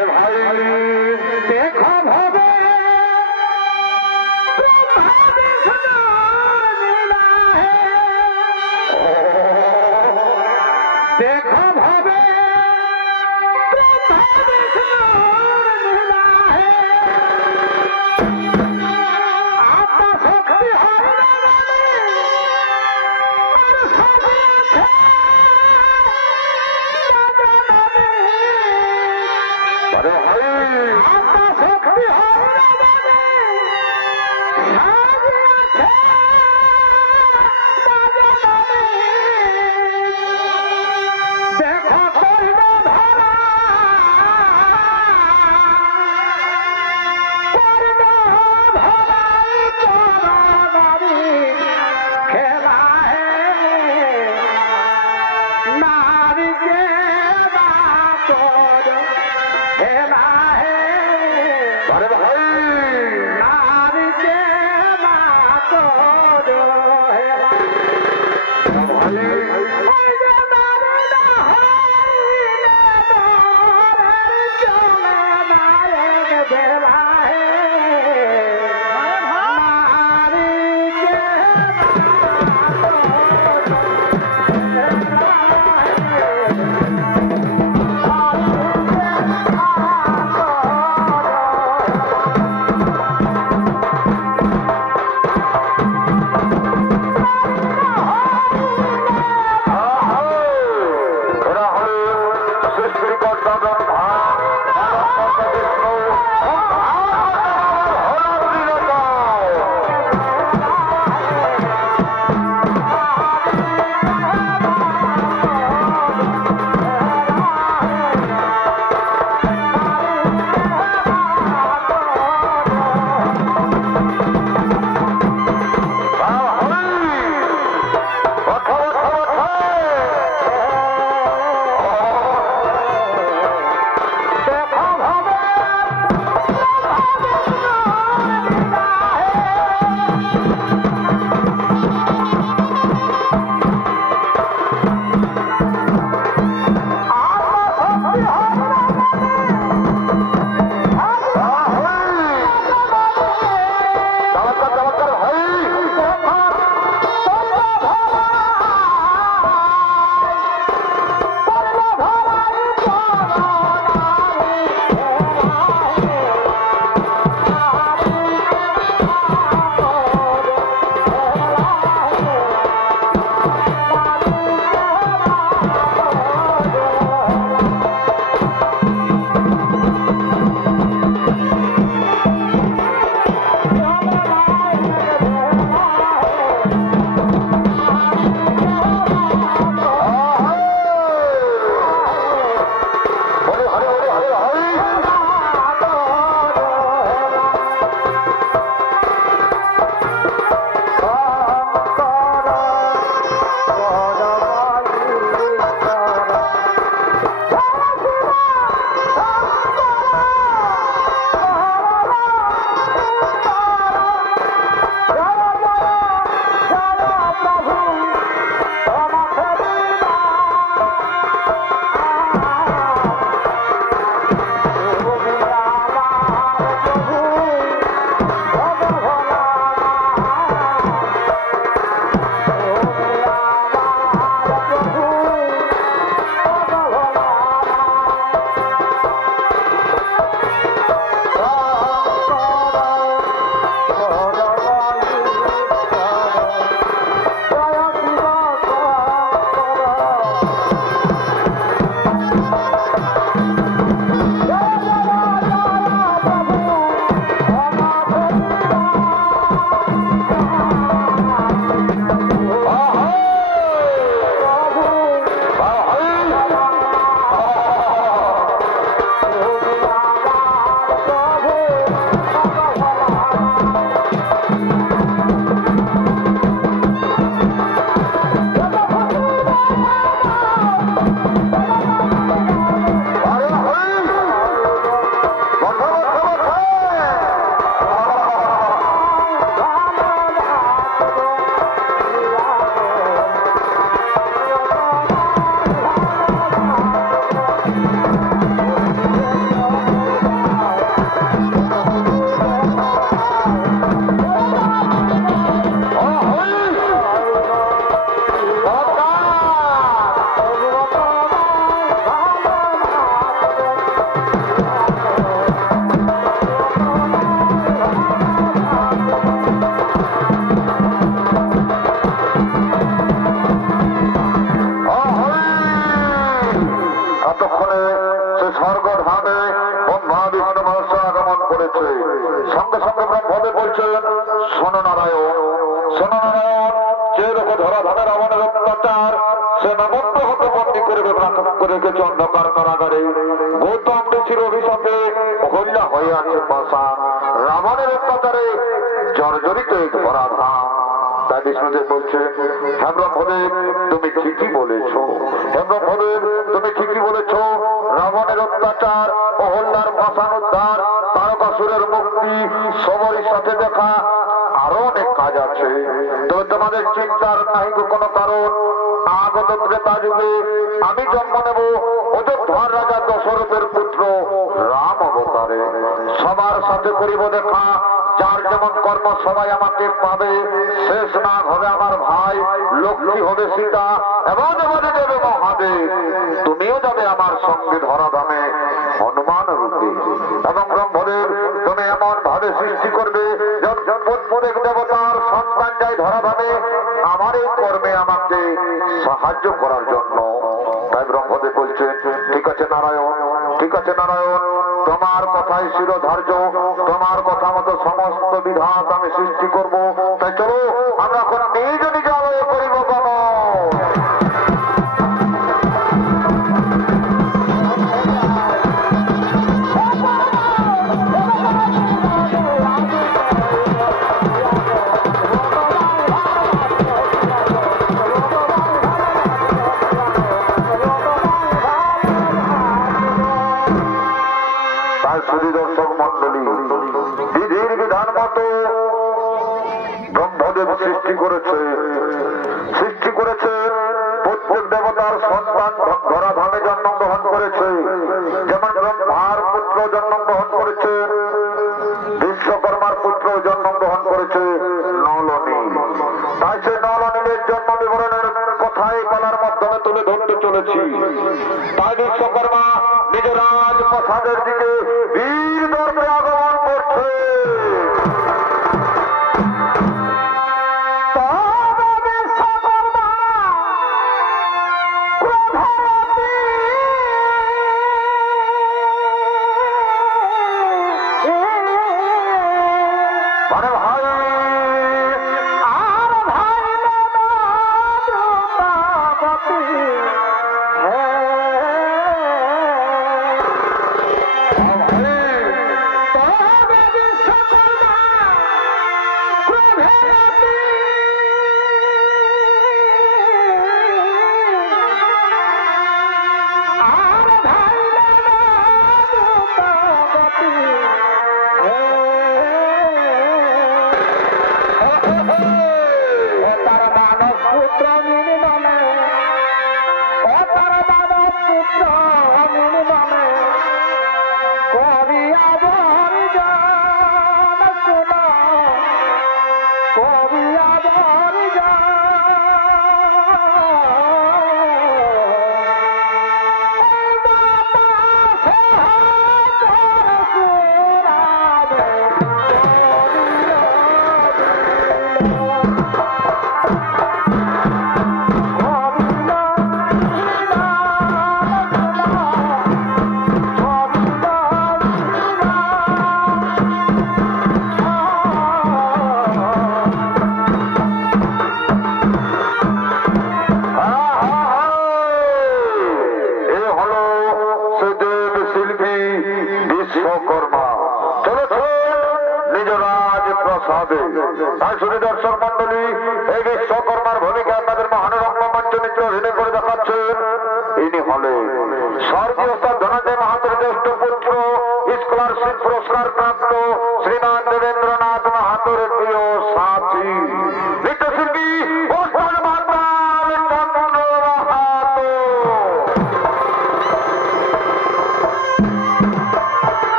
अरे भाई देखो भवे देखो भवे अरे भाई সঙ্গে সঙ্গে ব্রহ্মদেব বলছেন, শোনো নারায়ণ, শোনো নারায়ণ, যে দেখো ধরাধামে রাবণের অত্যাচার, সে নমন্ত হতে বন্দী করে রেখেছে অন্ধকার কারাগারে। গৌতম ঋষির অভিশাপে অহল্যা হয়ে আছে পাষাণ, রাবণের অত্যাচারে জর্জরিত এই ধরাধাম। তাই বিষ্ণুদেব বলছে, হ্যাঁ ব্রহ্মদেব, তুমি ঠিকই বলেছ, হ্যাঁ ব্রহ্মদেব, তুমি ঠিকই বলেছ। রাবণের অত্যাচার, অহল্যার পাষাণ উদ্ধার, তারকাসুরের মুক্তি, সবরই সাথে দেখা, আরো অনেক কাজ আছে। তবে তোমাদের চিন্তার নাহি কোনো কারণ। আগত ত্রেতা যুগে আমি জন্ম নেব অযোধ্যার রাজা দশরথের পুত্র রাম অবতারে। সবার সাথে করিব দেখা, যার যেমন কর্ম সবাই আমাকে পাবে। শেষ নাগ হবে আমার ভাই, লক্ষ্মী হবে সীতা, এবং এবারে দেবে মহাদেব। তুমিও যাবে আমার সঙ্গে ধরাধামে হনুমান রূপে। এবং ব্রহ্মদেব, তুমি এমন ভাবে সৃষ্টি করবে প্রত্যেক দেবতার সন্তান যায় ধরাধামে আমার এই কর্মে আমাকে সাহায্য করার জন্য। তাই ব্রহ্মদেব বলছে, ঠিক আছে নারায়ণ, ঠিক আছে নারায়ণ, তোমার কথাই শিরোধার্য, তোমার কথা মতো সমস্ত বিধান আমি সৃষ্টি করব। তাই চলো আমরা এখন নিজ নিজ আলোয় করিব গমন। দর্শক মন্ডলী, বিধির বিধান মতো ব্রহ্মদেব সৃষ্টি করেছে, সৃষ্টি করেছে প্রত্যেক দেবতার সন্তান ধরাধামে জন্মগ্রহণ করেছে। যেমন ব্রহ্মার পুত্র জন্মগ্রহণ করেছে, বিশ্বকর্মার পুত্র জন্মগ্রহণ করেছে নলনী। তাই সেই নলনীর জন্ম বিবরণের কথাই বলার মাধ্যমে তুলে ধরতে চলেছি। তাই বিশ্বকর্মা নিজ রাজপ্রাসাদের দিকে বীর দর্পে আগমন করছে। দর্শক মন্ডলী, এই বিশ্বকর্মার ভূমিকা আপনাদের মহানরঙ্গ মঞ্চমিত্র অভিনয় করে দেখাচ্ছেন। ইনি হলেন স্বর্গীয় ধনঞ্জয় মাহাতোর জ্যেষ্ঠ পুত্র, স্কলারশিপ পুরস্কার প্রাপ্ত শ্রীমান দেবেন্দ্রনাথ মাহাতোর প্রিয় সাথী নৃত্যশিল্পী ওস্তাদ মাতাল চন্দ্র মাহাতো।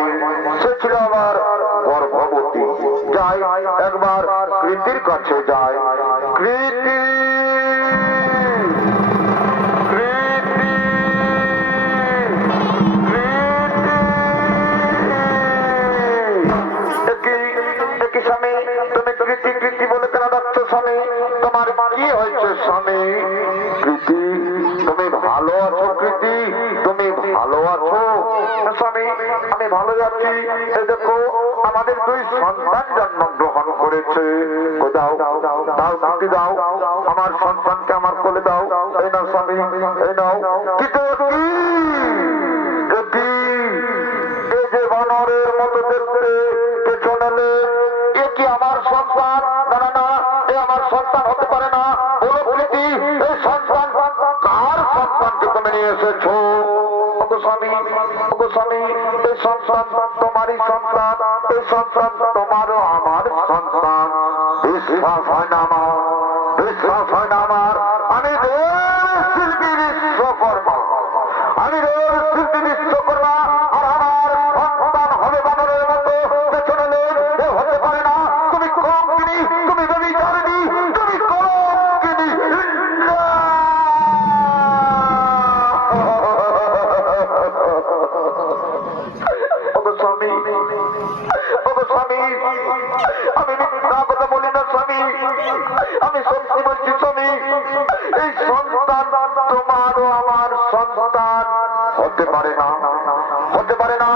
হয়নি, সে ছিল আমার গর্ভবতী। যাই একবার কৃতির কাছে যাই। কৃতি স্বামী, তুমি কৃতি কৃতি বলে কেন ডাকছো স্বামী? তোমার কি হয়েছে স্বামী? কৃতি, তুমি ভালো আছো? কৃতি, তুমি ভালো আছো? স্বামী, আমি ভালো যাচ্ছি। এই দেখো, আমাদের দুই সন্তান জন্মগ্রহণ করেছে। দাও দাও কৃতি, দাও আমার সন্তানকে আমার কোলে দাও। এই নাও স্বামী, এই নাও। কিন্তু কৃতি, এই যে বানরের মতো দেখতে পেছনে, এ কি আমার সন্তান? না না না, এ আমার সন্তান হতে পারে না। বলো কৃতি, এই সন্তান কার সন্তানকে তুমি নিয়ে এসেছো? ওগো স্বামী, ওগো স্বামী, এই সন্তান তোমারই সন্তান। এই সন্তান তোমারও আমার সন্তান। বিশ্বাস হয় না আমার, বিশ্বাস হয় না আমার। আমি শিল্পী বিশ্বকর্মা, আমি শিল্পী বিশ্বকর্মা, আর আমার সন্তান হবে বানরের মতো পেছনে হতে পারে না। তুমি কলঙ্কিনী, তুমি ব্যভিচারিণী, তুমি কলঙ্কিনী। ওগো স্বামী, ওগো স্বামী, আমি মিথ্যা কথা বলি না স্বামী, আমি সত্যি বলছি স্বামী। এই সন্তান তোমারও আমার সন্তান হতে পারে না, হতে পারে না।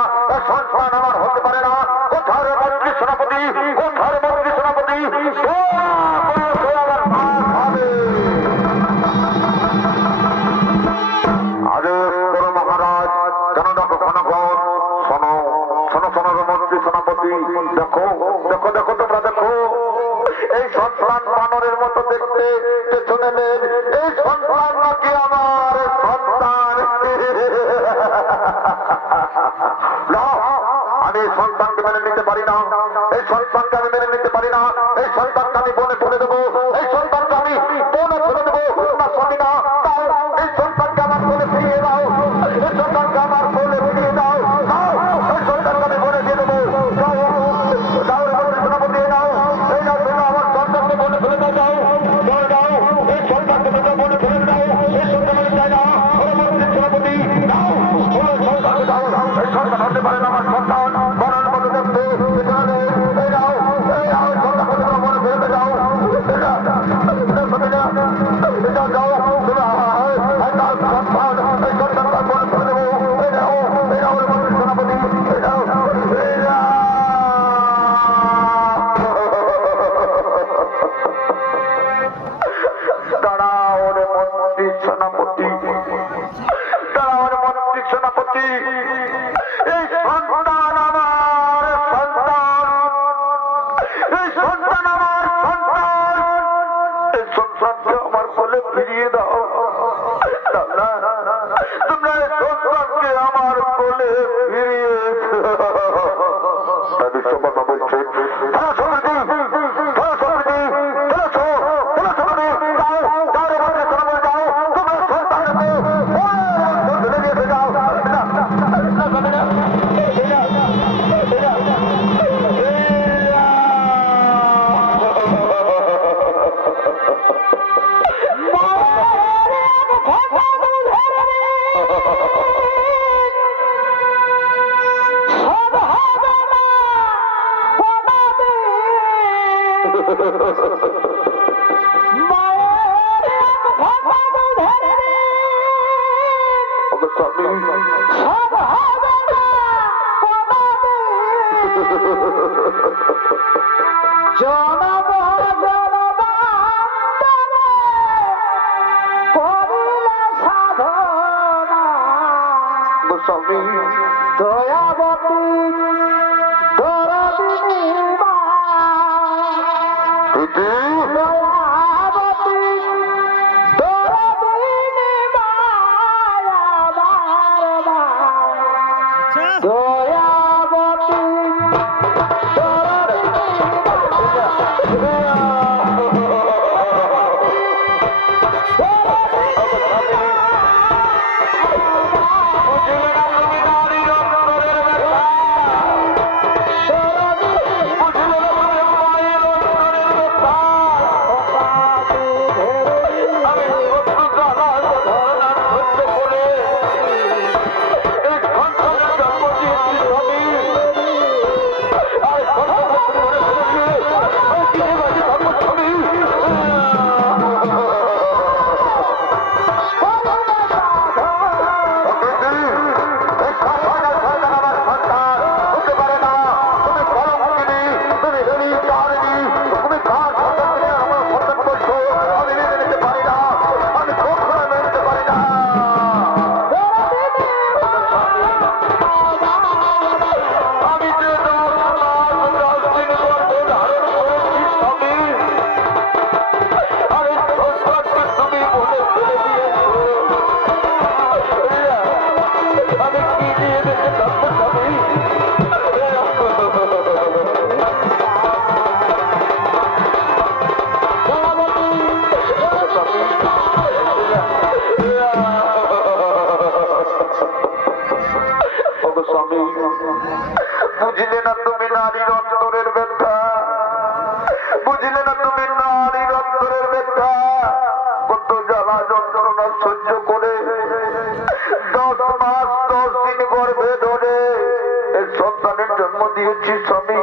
সন্তান আমার হতে পারে না। কোথায় মন্ত্রী সেনাপতি, কোথায় মন্ত্রী সেনাপতি? মহারাজ কেন ডাকো ক্ষণক্ষণ? শোনো শোনো শোনো মন্ত্রী সেনাপতি, দেখো দেখো দেখো, তোমরা দেখো, এই সন্তান বানরের মতো দেখতে পেছনে, এই সন্তান নাকি আমার সন্তান। আমি এই সন্তানকে মেনে নিতে পারি না, এই সন্তানকে আমি মেনে নিতে পারি না। এই সন্তানকে আমি বনে ফেলে দেবো, এই সন্তানকে আমি বনে ফেলে দেবো। না স্বামী না, এই সন্তানকে আমার বলে ফিরিয়ে দাও, এই সন্তানকে আমার বলে ফিরিয়ে দাও। এই সন্তানকে আমি বলে দিয়ে দেবো। দাও সেনাপতি, দাও, এই নাও, আমার সন্তানকে বলে ফেলে দাও। যাও যাও যাও, এই সন্তানকে বলে ফেলে দাও। এই সন্তান আমি চাই না। সেনাপতি দাও, সন্তানকে দাও। এই সন্তান হতে পারে না আমার সন্তান। বনার মতো দেখতে পেছনে, এই নাও, এই নাও, সন্তানকে বলে ফেলে দাও। দাঁড়াও রে মন্ত্রী সেনাপতি, দাঁড়াও রে মন্ত্রী সেনাপতি, এই সন্তান আমার সন্তান, এই সন্তান আমার সন্তান, এই সন্তানকে আমার কোলে ফিরিয়ে দাও। তোমরা এই সন্তানকে আমার কোলে ফিরিয়ে বিশ্বকর্মা বলছে, দয়াবতী দরদিনী মা, দয়াবতী দরদিনী মা, আমার মা, দয়াবতী দরদিনী মা। বুঝলে না তুমি নারীর অন্তরের ব্যথা, বুঝলে না তুমি নারীর অন্তরের ব্যথা। কত জ্বালা যন্ত্রণা সহ্য করে 10 মাস 10 দিন গর্ভে ধরে এই সন্তানের জন্ম দিয়েছি স্বামী।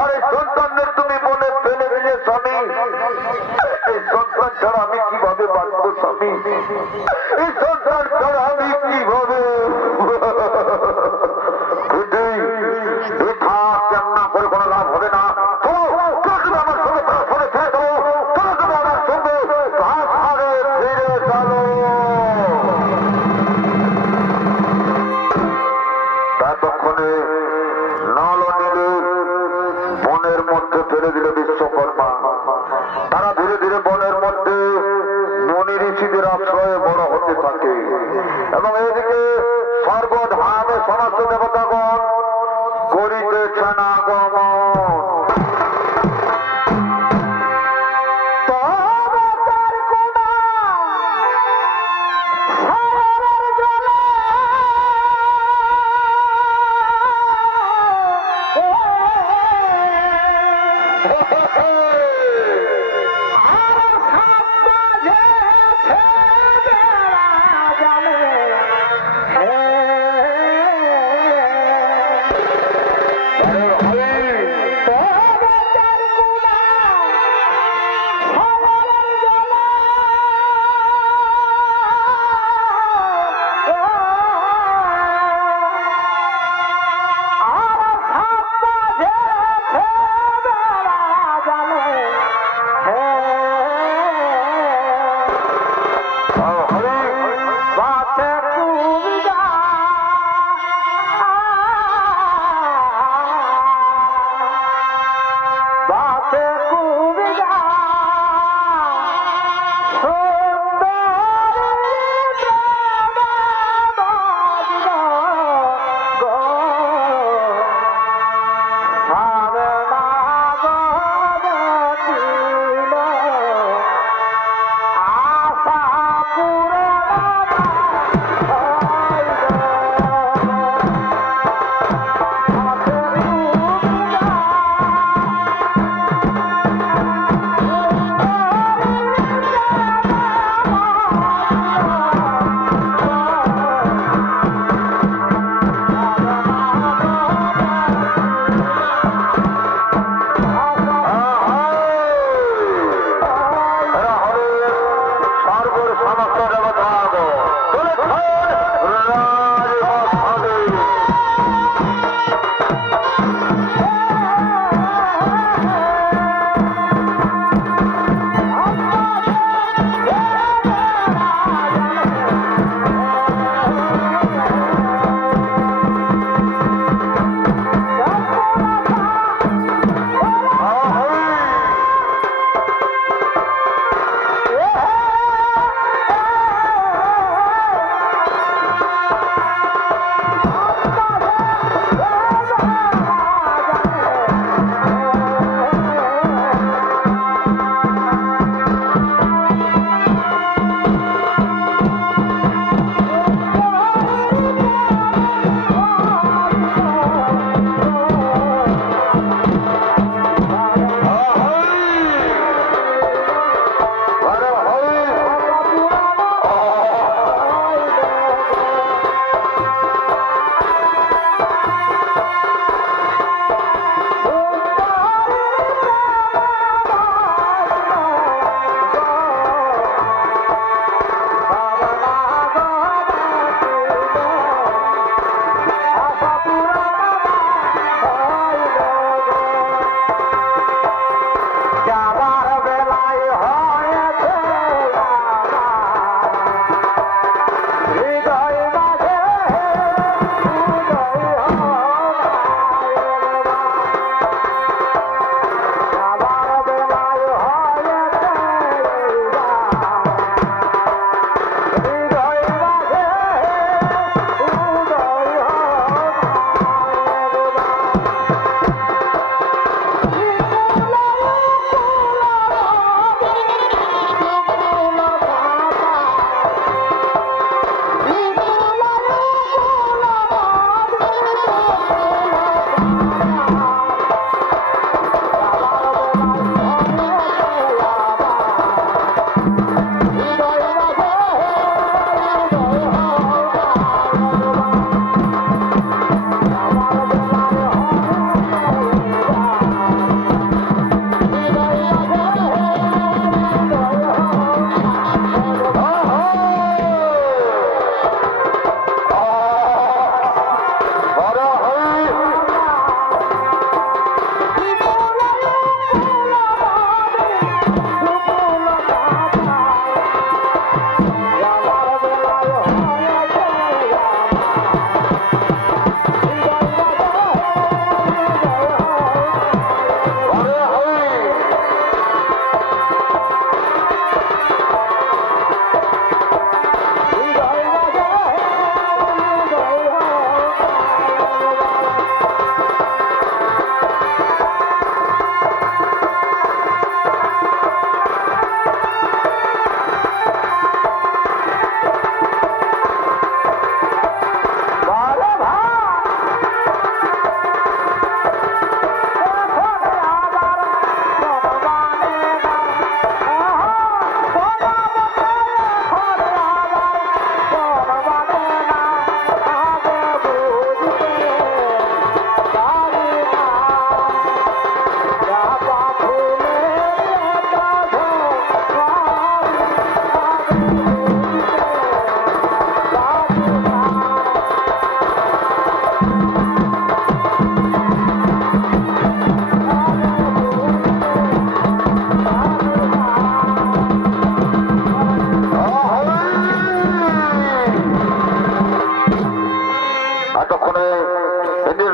আর এই সন্তানের তুমি মনে ফেলে দিলে স্বামী। এই সন্তান ছাড়া আমি কিভাবে বাঁচব স্বামী? এই সন্তান ছাড়া আমি কিভাবে কান্না করে কোনো লাভ হবে না। আমার সঙ্গে ফেলে ফেলে দেবো, তুমি আমার সঙ্গে ফিরে চলো। ততক্ষণে নলনীকে বনের মধ্যে ফেলে দিল বিশ্বকর্মা। তারা ধীরে ধীরে বনের মধ্যে মুনি ঋষিদের আশ্রয়ে বড় হতে থাকে এবং এদিকে স্বর্গধামে সমস্ত দেবতাগণ করিতেছেন আগমন।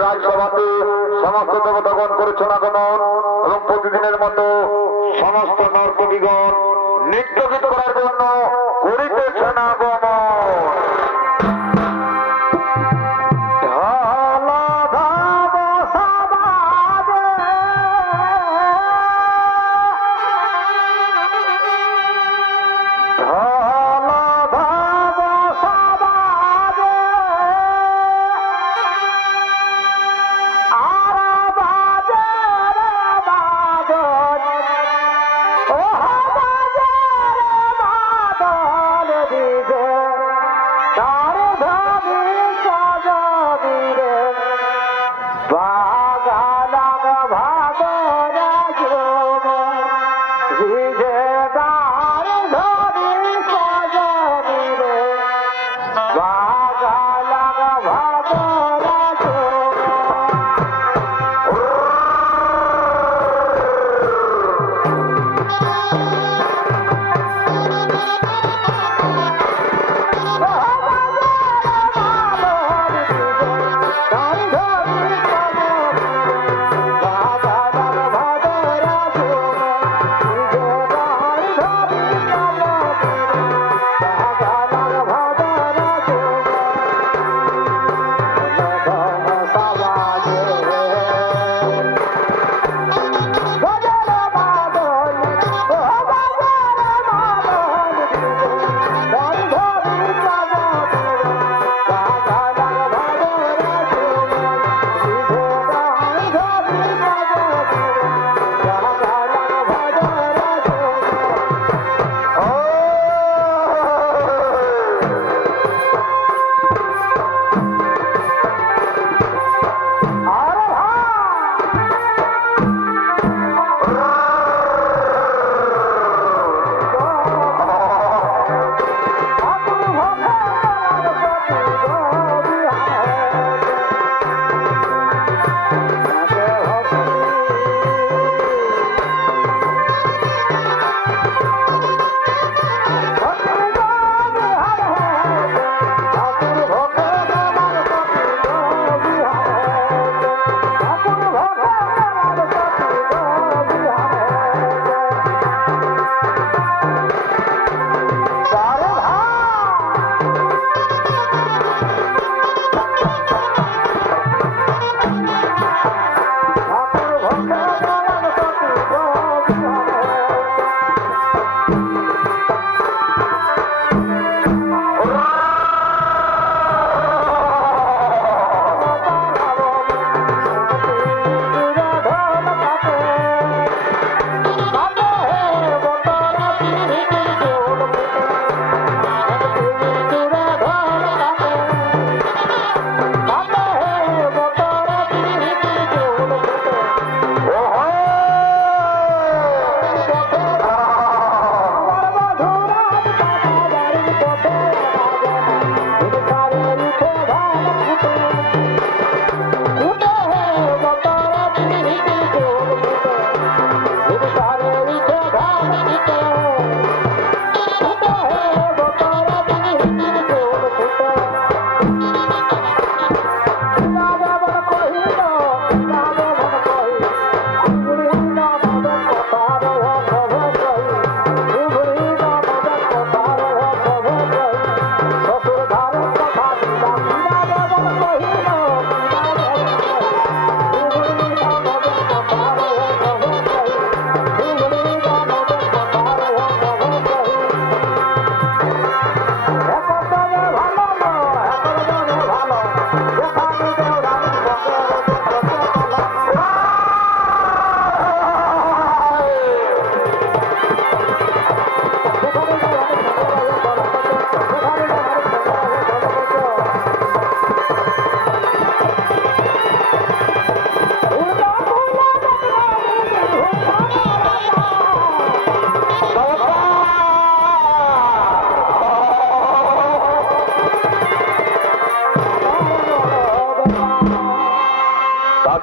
রাজসভাতে সমস্ত দেবতাগণ করেছেন আগমন এবং প্রতিদিনের মতো সমস্ত নর্তকীগণ নৃত্য গীত করার জন্য করিতেছেন আগমন। ও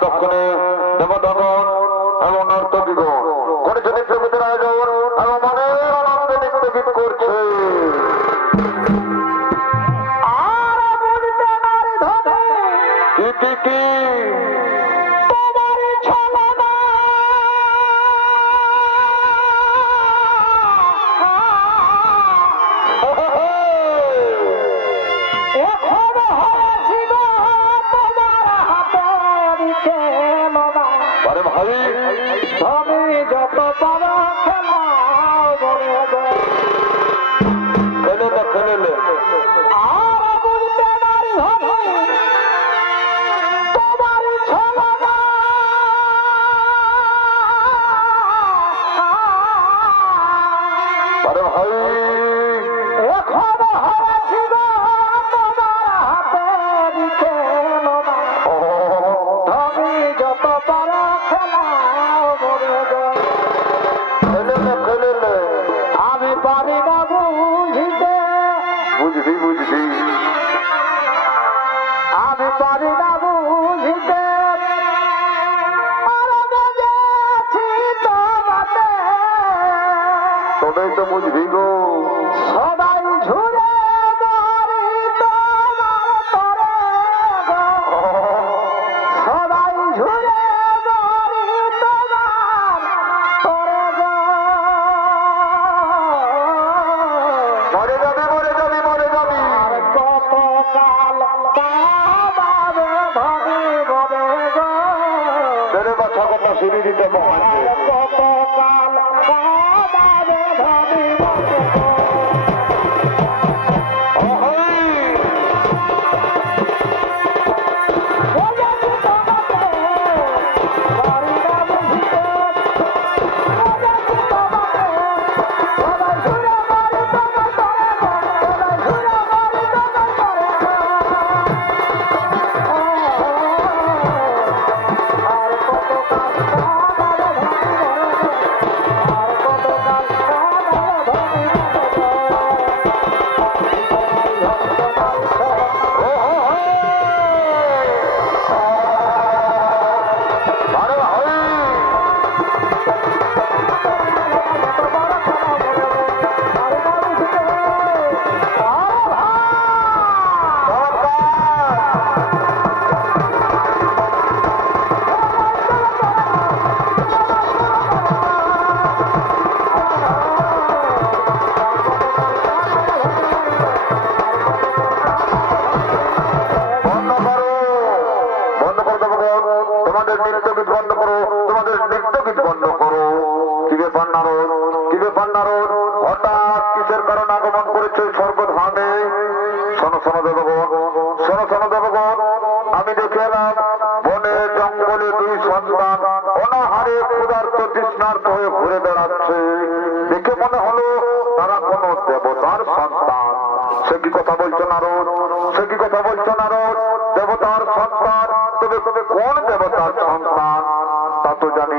তক্ষণে দেবতাগণ এবং নর্তকীগণ করেছে নৃত্যগীতের আয়োজন এবং মনের আনন্দে নৃত্যগীত করছে। কি আরে ভাই যত পারো খেলে না খেলে আর বুঝতে পারি তোমার ছলনা আরে ভাই এখন হয়েছি গো তোমার হাতে দিতে তুমি যত পারো খেলাও বলে গো খেলে আমি পারি না বুঝিতে বুঝবি আমি পারি না বুঝিতে আর বেজেছি তোমাতে তবেই তো বুঝবি গো সবাই ঝুরে মরি তোমার তরে গো সবাই ঝুরে মরি তোমার তরে গো মরে যাবি আর কত কাল কাঁদাবে ধরে বলে গো তেরে বাছা কথা সিঁড়ি দিতে মহানছে আর কত কাল কাঁদাবে ধরে বলে গো বোঝাচ্ছি তোমাকে পারি না বুঝিতে বোঝাচ্ছি তোমাকে সবাই ঝুরে মরি তোমার তরে গো সবাই ঝুরে মরি তোমার তরে গো আর কত কাল কাঁদাবে ধরে বলে গো আর কত কাল কাঁদাবে তোমাদের নৃত্যগীত বন্ধ করো কি ব্যাপার নারদ হঠাৎ কিসের কারণ আগমন করেছে স্বর্গধামে শোনো দেবগণ আমি দেখে এলাম বনে জঙ্গলে দুই সন্তান অনাহারে ক্ষুধার্ত তৃষ্ণার্ত হয়ে ঘুরে বেড়াচ্ছে দেখে মনে হলো তারা কোন দেবতার সন্তান সে কি কথা বলছো নারদ দেবতার সন্তান তবে কোন দেবতার সন্তান তা তো জানি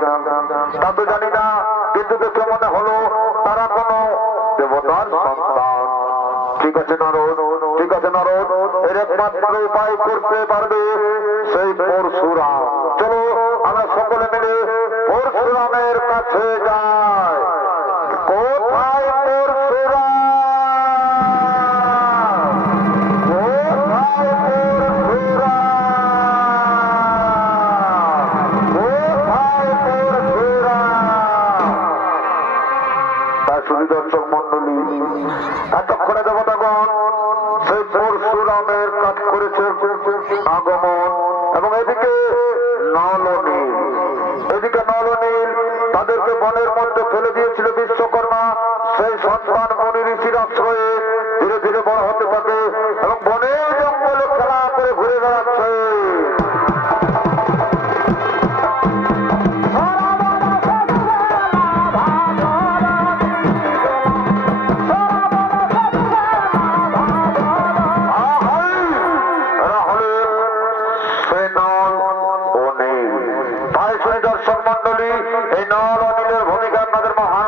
না কিন্তু দেখে মনে হলো তারা কোন দেবতার সন্তান ঠিক আছে নারদ এর একমাত্র উপায় করতে পারবে সেই পরশুরাম। চলো আমরা সকলে মিলে পরশুরামের কাছে যাই। কোথায় পরশুরাম? দর্শক মন্ডলী এতক্ষণে দেবতাগণ সেই পরশুরামের কাজ করেছে আগমন এবং এদিকে নলনীল তাদেরকে বনের মধ্যে ফেলে দিয়েছিল বিশ্বকর্মা। সেই সন্তান মুনি ঋষির আশ্রয়ে ধীরে ধীরে বড় হতে থাকে এবং বনের জঙ্গলে খেলা করে ঘুরে বেড়াচ্ছে। দর্শক মন্ডলী এই নল অনিলের ভূমিকা আপনাদের মহা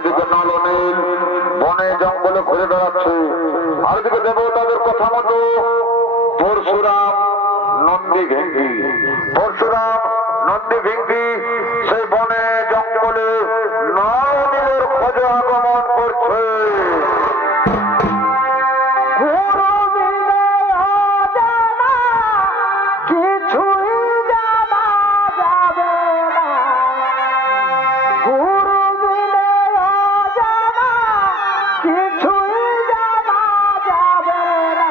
ওদিকে নলনীল বনে জঙ্গলে ঘুরে বেড়াচ্ছে, আর দিকে দেবতাদের কথা মতো পরশুরাম নন্দী ঘেঙ্গি, পরশুরাম নন্দী ঘেঙ্গি সেই বনে জঙ্গলে নলনীলের খোঁজে আগমন করছে। গুরু বিনে অজানা কিছুই জানা যাবে না। গুরু বিনে অজানা কিছুই জানা যাবে না।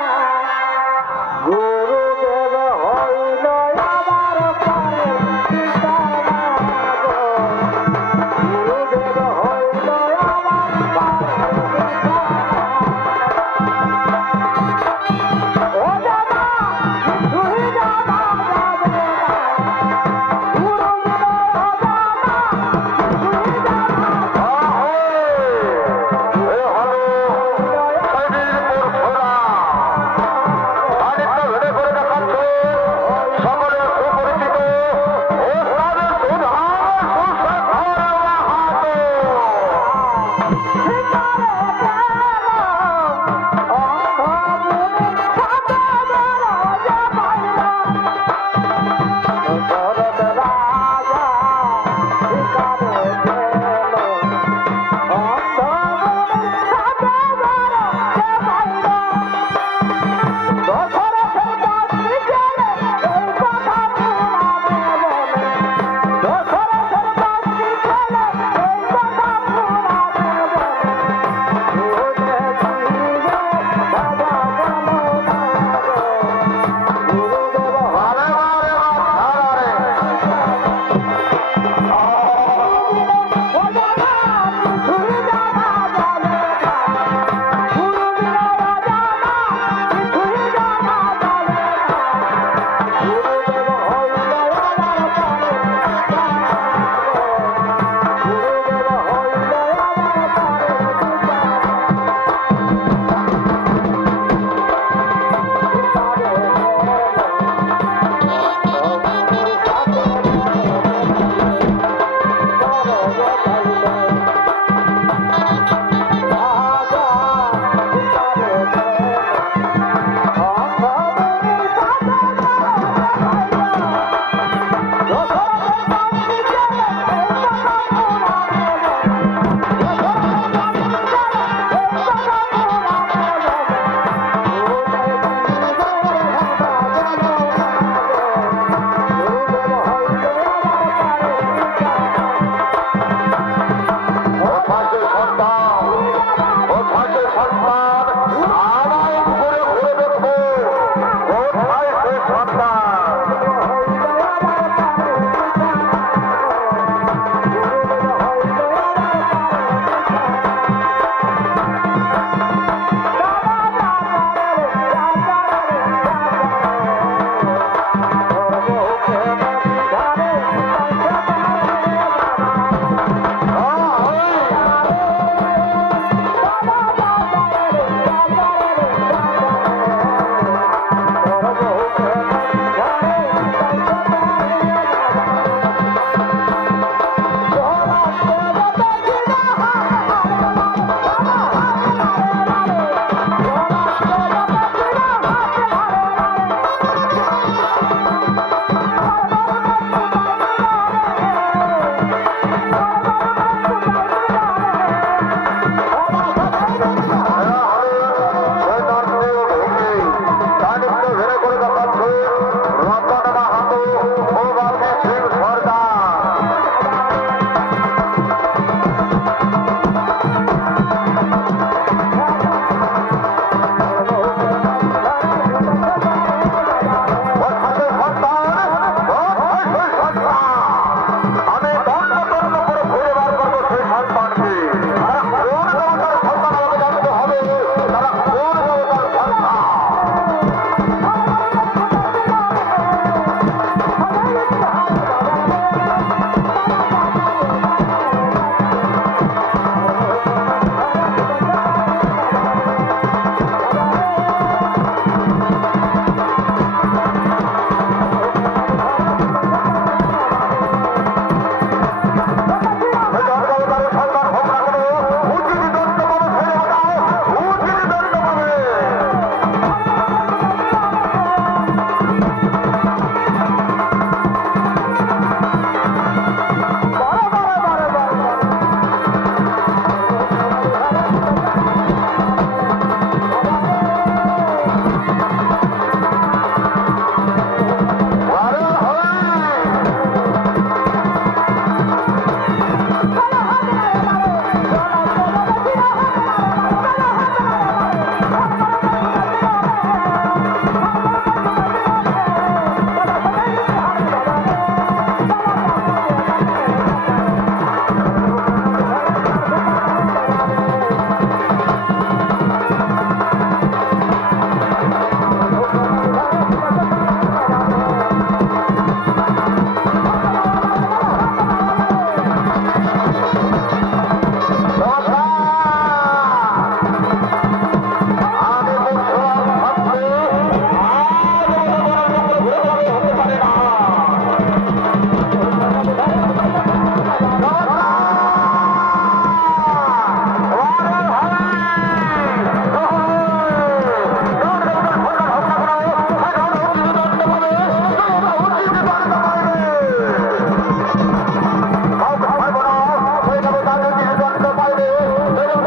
গুরুদেব হইল আমার পরে পিতা গো।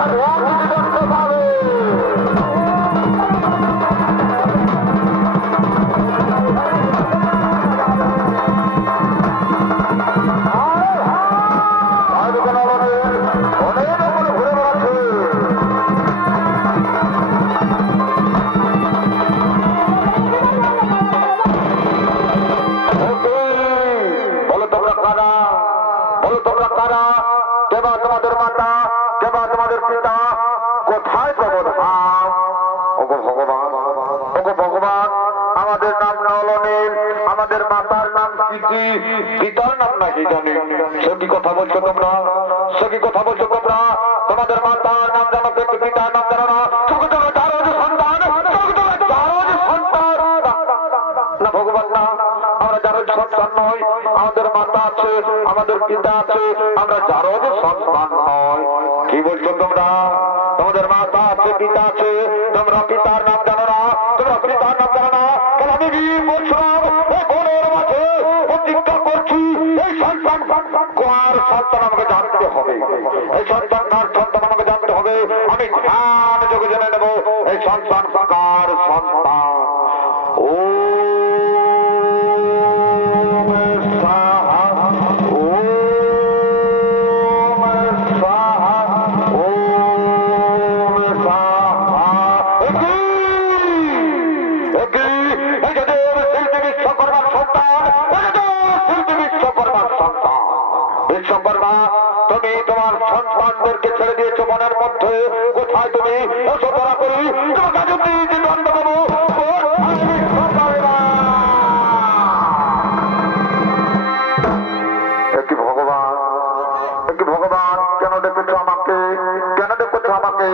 তার একই দণ্ড পাবে। আজ কোনো অনেক রকম ঘুরে বেড়াচ্ছে। বলো তোমরা কারা? বলো তোমরা কারা? কেবা তোমাদের মাতা, কেবা তোমাদের পিতা, কোথায় প্রবোধাম? ওগো ভগবান, ওগো ভগবান, আমাদের নাম নলনীল, আমাদের মাতার নাম কি, পিতার নাম নাকি জানি? সে কি কথা বলছো তোমরা? সে কি কথা বলছো তোমরা? তোমাদের মাতার নাম জানো কিন্তু পিতার নাম জানো না? তোকে তোমরা যারো যে সন্তান, তোকে তোমরা যারো যে সন্তান। না ভগবান না, আমরা যারো সন্তান নয়। আমাদের মাতা আছে, আমাদের পিতা আছে, আমরা যারো যে সন্তান নয়। কি বলছো তোমরা? তোমাদের মাতা আছে, পিতা আছে, তোমরা পিতার নাম জানো না, তোমরা পিতার নাম জানো না। কেন আমি বলছিলাম এই বনের মাঝে প্রতিজ্ঞা করছি, এই সন্তান কার সন্তান আমাকে জানতে হবে। এই সন্তান কার সন্তান আমাকে জানতে হবে। আমি ধ্যান যোগে জেনে নেব এই সন্তান কার সন্তান। ও বিশ্বকর্মা, তুমি তোমার সন্তানদেরকে ছেড়ে দিয়েছো মনের মধ্যে, কোথায় তুমি? এসো ধরা করি, তোমাকে যদি দণ্ড দেবো। একটি ভগবান, একটি ভগবান, কেন ডেকেছো আমাকে? কেন ডেকেছো আমাকে?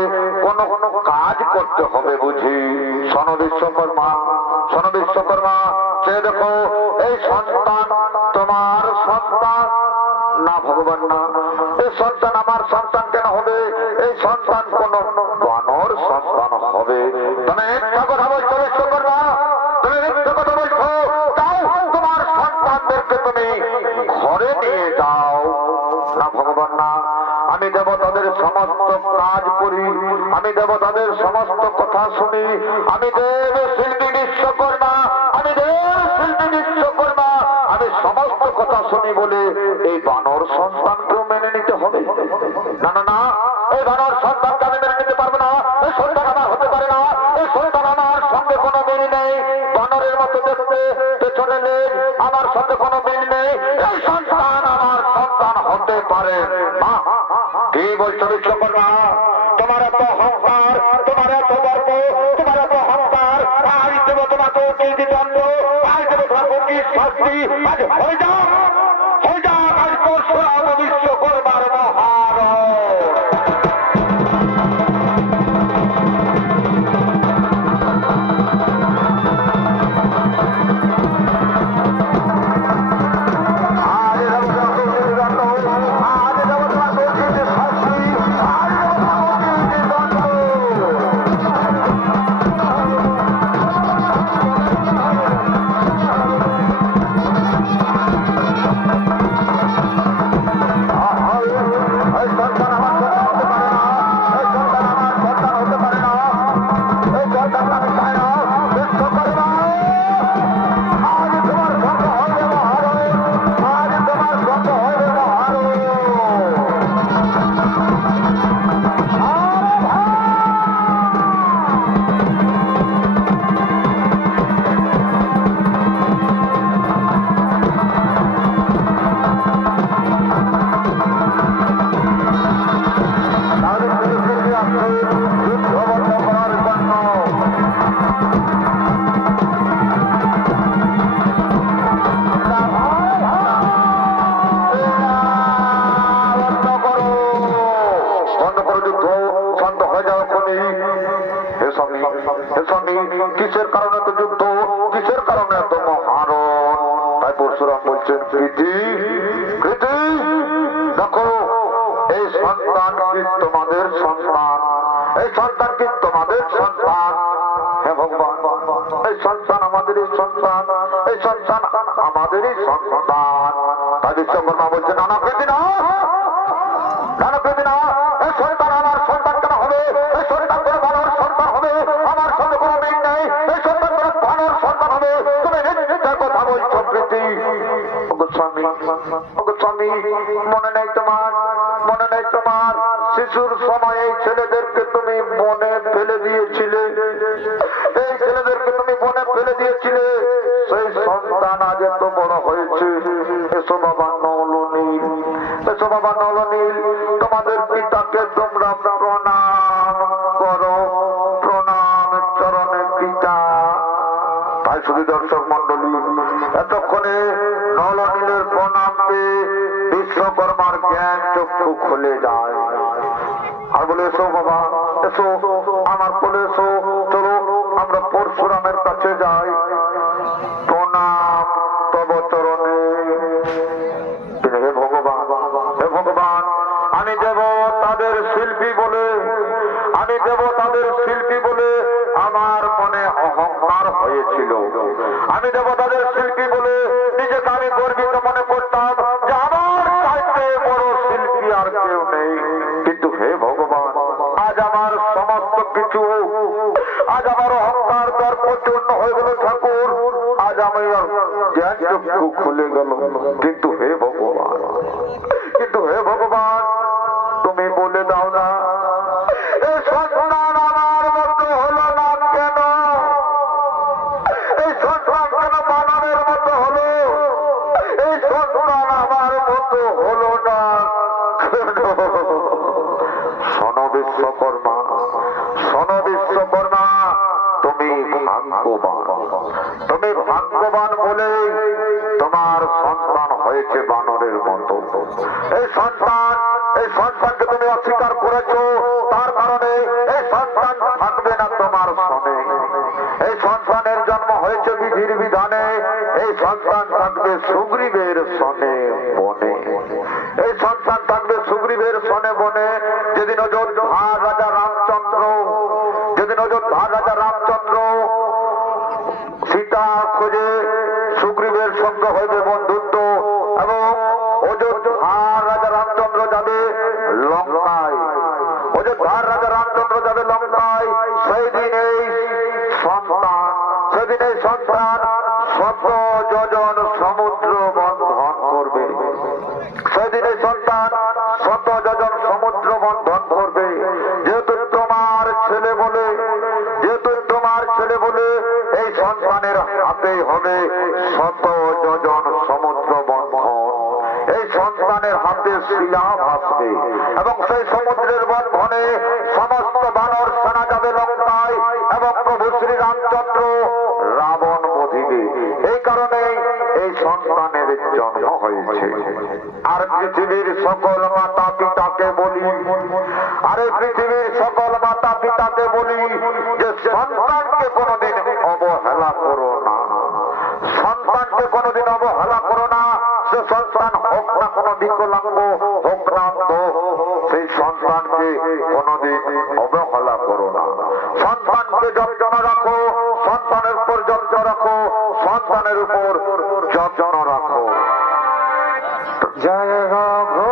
কোন কোন কাজ করতে হবে বুঝি? শোনো বিশ্বকর্মা, শোনো বিশ্বকর্মা, সে দেখো এই সন্তান তোমার সন্তান না ভগবান না। এই সন্তান আমার সন্তান কেন হবে? এই সন্তান কোন বানর সন্তান হবে। তুমি মিথ্যা কথা বলছো বিশ্বকর্মা, তুমি মিথ্যা কথা বলছো। তাও তোমার সন্তানদেরকে তুমি ঘরে নিয়ে যাও। না ভগবান না, আমি দেবতাদের সমস্ত কাজ করি, আমি দেবতাদের সমস্ত কথা শুনি, আমি দেব শিল্পী বিশ্বকর্মা, আমি দেব শিল্পী বিশ্বকর্মা, আমি সমস্ত কথা শুনি বলে এই বানর সন্তানকেও মেনে নিতে হবে? না না না, এই বানর সন্তানকে আমি মেনে নিতে পারবো না। এই সন্তান আমার হতে পারে না। এই সন্তান আমার সঙ্গে কোনো মিল নেই। বানরের মতো দেখতে, পেছনে লেজ, আমার সঙ্গে কোনো মিল নেই। এই সন্তান আমার সন্তান হতে পারে না। কি বলছো বিশ্বকর্মা? তোমার এত অহংকার, তোমার এত গর্ব, তোমার এত অহংকার। আজ দেবো তোমাকে অতি দণ্ড, আজ দেবো তোমাকে অতি শাস্তি। আজ হয়ে যাও, হয়ে যাও, আজ পরশুরাম বিশ্বকর্মার মহারণ। কিসের কারণে তো যুদ্ধ, কিসের কারণে এত মহারণ? তাই পরশুরাম বলছেন, কৃতি কৃতি, দেখো এই সন্তান কি তোমাদের সন্তান? এই সন্তান কি তোমাদের সন্তান? হে ভগবান, এই সন্তান আমাদেরই সন্তান, এই সন্তান আমাদেরই সন্তান। তাই বিশ্বকর্মা বলছে, নানা কৃতি না, নানা কৃতি না, এই সন্তান আমার সন্তান শিশুর সময় এই ছেলেদেরকে তুমি বনে ফেলে দিয়েছিলে, এই ছেলেদেরকে তুমি বনে ফেলে দিয়েছিলে, সেই সন্তান আজ এত বড় হয়েছে। এসো বাবা নলনীল, এসো বাবা নলনীল, তোমাদের পিতাকে তোমরা প্রণাম করো, প্রণাম চরণে পিতা। তাই শুধু দর্শক মন্ডলী, এতক্ষণে নলনীলের প্রণাম পেয়ে বিশ্বকর্মার জ্ঞান চক্ষু খুলে যায় আর বলে, এসো বাবা, এসো আমার কোলে এসো, চলো আমরা পরশুরামের কাছে যাই, প্রণাম তব চরণে। হে ভগবান, হে ভগবান, আমি দেব তাদের শিল্পী বলে, আমি দেব তাদের শিল্পী বলে আমার মনে অহংকার হয়েছিল, আমি দেব তাদের শিল্পী বলে নিজেকে আমি গর্বিত মনে করতাম যে আমার চাইতে বড় শিল্পী আর কেউ নেই। কিন্তু হে ভগবান, আজ আমার সমস্ত কিছু, আজ আমার অহংকার দর্প চূর্ণ হয়ে গেল ঠাকুর, আজ আমি আর জ্ঞান চক্ষু খুলে গেল। কিন্তু হে ভগবান, কিন্তু হে ভগবান, তুমি বলে দাও না এই সন্তান আমার মতো হলো না কেন, এই সন্তান কেন মানবের মতো হলো, এই সন্তান আমার মতো হলো না কেন? শোনো বিশ্বকর্মা, শোনো বিশ্বকর্মা, তুমি ভাগ্যবান, তুমি ভাগ্যবান বলে তোমার সন্তান হয়েছে বানরের মতো। এই সন্তান, এই সন্তানকে তুমি অস্বীকার করেছো, তার কারণে এই সন্তান থাকবে না তোমার সনে। এই সন্তানের জন্ম হয়েছে বিধির বিধানে, এই সন্তান থাকবে সুগ্রীবের সনে বনে, এই সন্তান থাকবে সুগ্রীবের সনে বনে। যেদিন অযোধ্যার রাজা রামচন্দ্র, যেদিন অযোধ্যার রাজা রামচন্দ্র সীতা খোঁজে সুগ্রীবের সঙ্গে হইবে বন্ধুত্ব এবং অযোধ্যার রাজা রামচন্দ্র যাবে লঙ্কায়, অযোধ্যার রাজা রামচন্দ্র যাবে লঙ্কায়, সেই দিন এই সন্তান, সেদিন এই সন্তান ১৭ যোজন সমুদ্র বন্ধন করবে, সেদিন এই সন্তান ১৭ যোজন সমুদ্র বন্ধন করবে। যেহেতু তোমার ছেলে বলে, যেহেতু তোমার ছেলে বলে এই সন্তানের হাতে হবে ১৭ যোজন সমুদ্র বন্ধন, এই সন্তানের হাতে শিলা ভাসবে এবং সেই সমুদ্রের বন্ধনে সমস্ত বানর সেনা যাবে লঙ্কায় এবং প্রভু শ্রী রামচন্দ্র রাবণ বধিবে। এই কারণে এই সন্তানের জন্ম হয়েছে। আর পৃথিবীর সকল মাতা পিতাকে বলি, আরে পৃথিবীর সকল মাতা পিতাকে বলি যে সন্তানকে কোনোদিন অবহেলা করো না, সন্তানকে কোনোদিন অবহেলা করো না। সে সন্তান হোক না কোনো বিকলাঙ্গ, হোক না অন্ধ, সেই সন্তানকে কোনোদিন অবহেলা করো না। সন্তানকে যত্ন রাখো, সন্তানের উপর যত্ন রাখো, সন্তানের উপর যত্ন রাখো। জয় রঘু